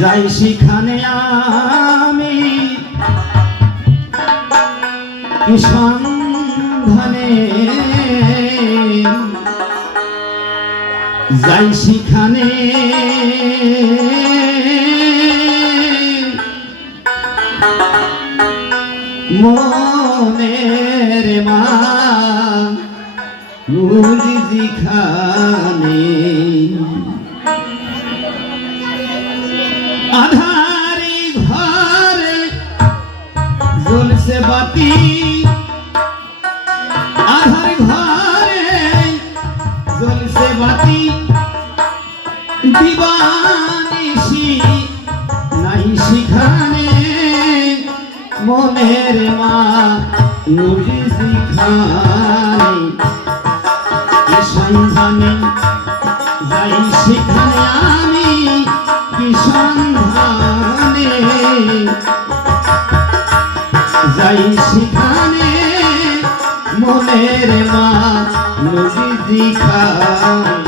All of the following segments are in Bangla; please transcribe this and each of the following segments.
যাই সেখানে আমি সন্ধানে যাই সেখানে মনের মা মুজি খানে। আধারি ঘরে, জ্বলছে বাতি। আধার ঘরে জ্বলছে বাতি। দিবানিসি নাই শিখানে মনের মা নুরি শিখানে সন্ধানে যাই সেখানে আমি। যাই সেখানে মনের মা নদী দিখায়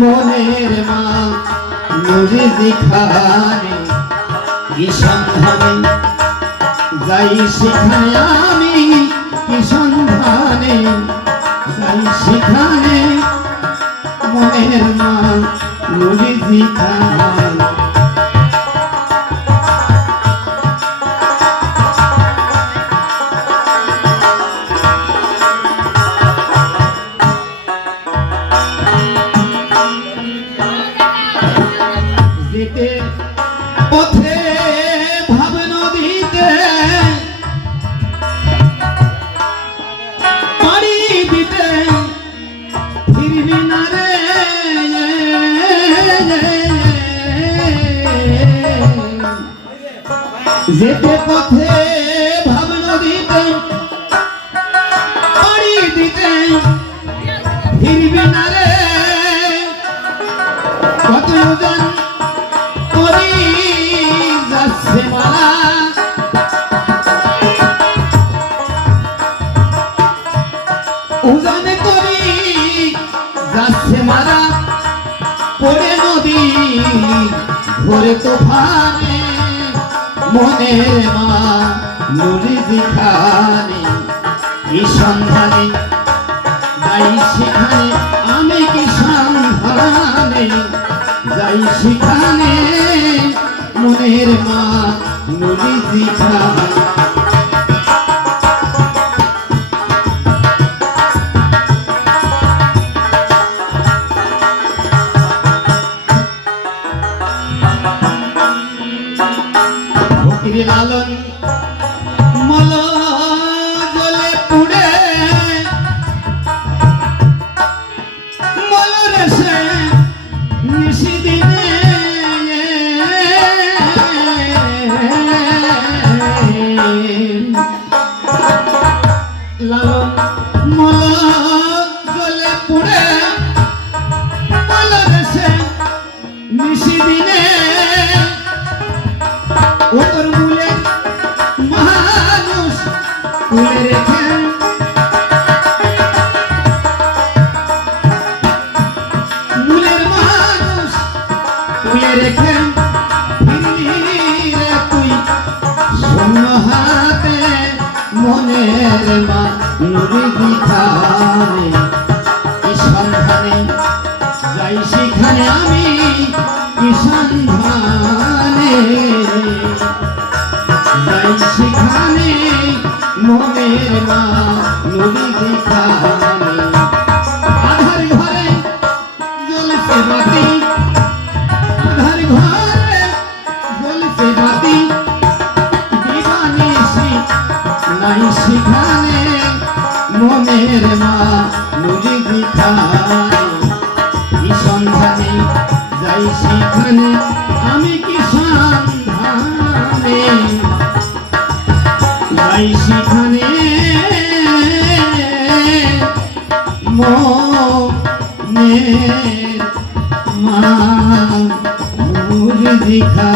মনের মা নদী দিখানে কি সন্ধানে যাই সেখানে আমি কিষণ ধানে, যাই সেখানে মনের মা নদী দিখানে পথে ভাব নদীতে পাড়ি দিতে ফিরবি না যেতে পথে ভাব নদীতে পাড়ি দিতে ফিরবি না রে। কত জন করি পড়ে নদী, ভরে তোফানে, মনের মা নুরি দিখানে কি সন্ধানে, যাই সেখানে, আমি কি সন্ধানে, যাই সেখানে, মনের মা নুরি দিখানে ফকির লালন মল জলে পুড়ে। মল রেসে নিশি লালন মল জলে পুড়ে। নিশি দিনে ওতর মূলে মানুষ তুলে রেখে। মূলের মানুষ তুলে রেখে। তুই শূন্য হাতে মনের মা নুরি দিখানে কি সন্ধান অনুসন্ধানে যাই সেখানে মনের মা নদী দেখা। সেখানে আমি কি সন্ধানে যাই সেখানে মা মুর দিখা